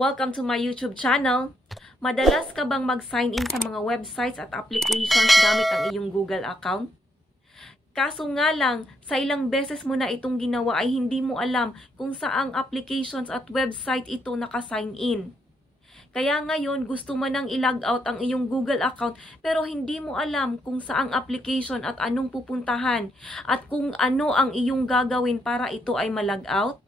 Welcome to my YouTube channel. Madalas ka bang mag-sign in sa mga websites at applications gamit ang iyong Google account? Kaso nga lang, sa ilang beses mo na itong ginawa ay hindi mo alam kung saang applications at website ito naka-sign in. Kaya ngayon, gusto mo nang i-log out ang iyong Google account pero hindi mo alam kung saang application at anong pupuntahan at kung ano ang iyong gagawin para ito ay ma-log out?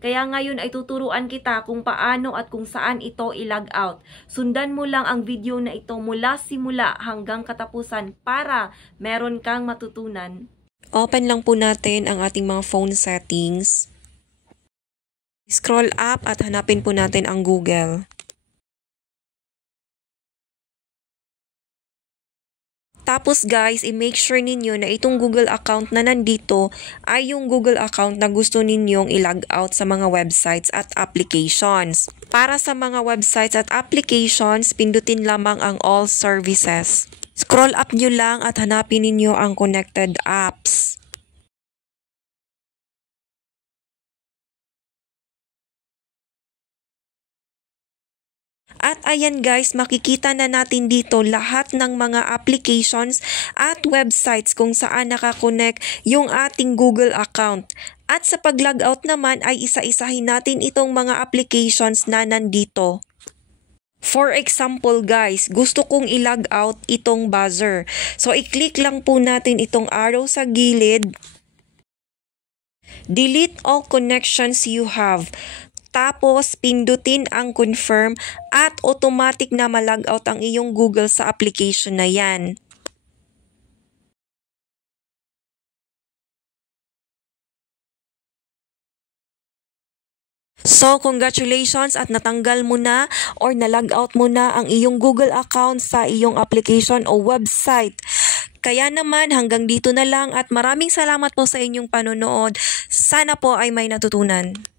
Kaya ngayon ay tuturuan kita kung paano at kung saan ito i-log out. Sundan mo lang ang video na ito mula simula hanggang katapusan para meron kang matutunan. Open lang po natin ang ating mga phone settings. Scroll up at hanapin po natin ang Google. Tapos guys, i-make sure ninyo na itong Google account na nandito ay yung Google account na gusto ninyong i-log out sa mga websites at applications. Para sa mga websites at applications, pindutin lamang ang All Services. Scroll up nyo lang at hanapin ninyo ang connected apps. At ayan guys, makikita na natin dito lahat ng mga applications at websites kung saan nakakonect yung ating Google account. At sa pag-logout naman ay isa-isahin natin itong mga applications na nandito. For example guys, gusto kong i-log out itong buzzer. So i-click lang po natin itong arrow sa gilid. Delete all connections you have. Tapos, pindutin ang confirm at automatic na ma-log out ang iyong Google sa application na yan. So, congratulations at natanggal mo na or na-log out mo na ang iyong Google account sa iyong application o website. Kaya naman, hanggang dito na lang at maraming salamat po sa inyong panonood. Sana po ay may natutunan.